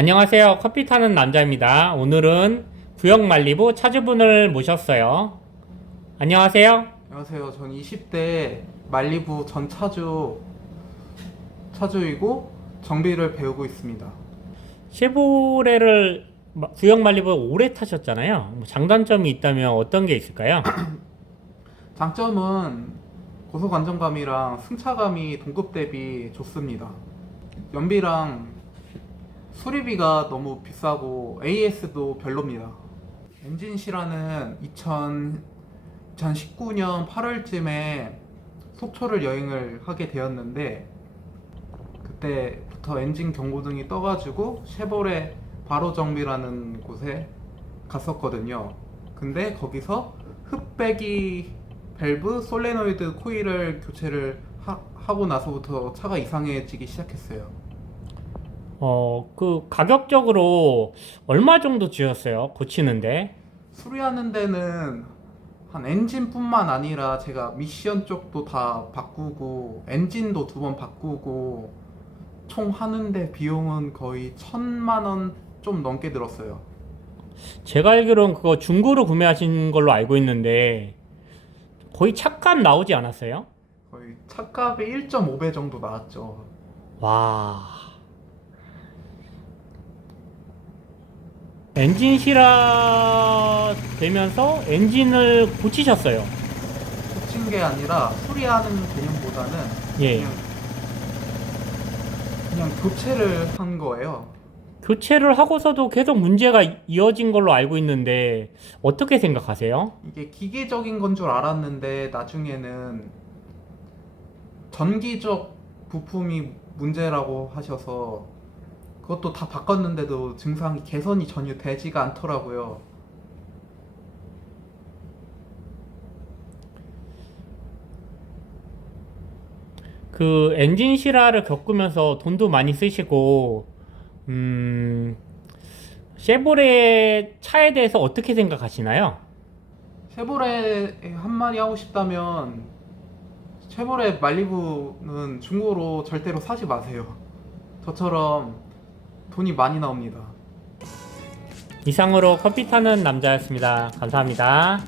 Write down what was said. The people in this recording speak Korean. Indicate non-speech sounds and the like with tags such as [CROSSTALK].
안녕하세요. 커피 타는 남자입니다. 오늘은 구역 만리부 차주분을 모셨어요. 안녕하세요. 안녕하세요. 전 20대 말리부 전 차주 차주이고 정비를 배우고 있습니다. 쉐보레를 마- 구역 만리부 오래 타셨잖아요. 뭐 장단점이 있다면 어떤 게 있을까요? [CLEARS THROAT] 장점은 고속 안정감이랑 승차감이 동급 대비 좋습니다. 연비랑 수리비가 너무 비싸고 AS도 별로입니다. 엔진 2000, 2019년 8월쯤에 속초를 여행을 하게 되었는데 그때부터 엔진 경고등이 떠가지고 쉐보레 바로 정비라는 곳에 갔었거든요. 근데 거기서 흡배기 밸브 솔레노이드 코일을 교체를 하, 하고 나서부터 차가 이상해지기 시작했어요. 어, 그 가격적으로 얼마 정도 지었어요? 고치는데. 수리하는 데는 한 엔진뿐만 아니라 제가 미션 쪽도 다 바꾸고 엔진도 두 번 바꾸고 총 하는데 비용은 거의 천만 원 좀 넘게 들었어요. 제가 알기로는 그거 중고로 구매하신 걸로 알고 있는데 거의 차값 나오지 않았어요? 거의 차값이 1.5배 정도 나왔죠. 와. 엔진 실화 되면서 엔진을 고치셨어요. 고친 게 아니라 수리하는 개념보다는 예. 그냥 그냥 교체를 한 거예요. 교체를 하고서도 계속 문제가 이- 이어진 걸로 알고 있는데 어떻게 생각하세요? 이게 기계적인 건 줄 알았는데 나중에는 전기적 부품이 문제라고 하셔서 그것도 다 바꿨는데도 증상이 개선이 전혀 되지가 않더라고요. 그 엔진 실화를 겪으면서 돈도 많이 쓰시고 음 쉐보레 차에 대해서 어떻게 생각하시나요? 쉐보레 한마디 하고 싶다면 쉐보레 말리부는 중고로 절대로 사지 마세요. 저처럼 돈이 많이 나옵니다. 이상으로 커피 타는 남자였습니다. 감사합니다.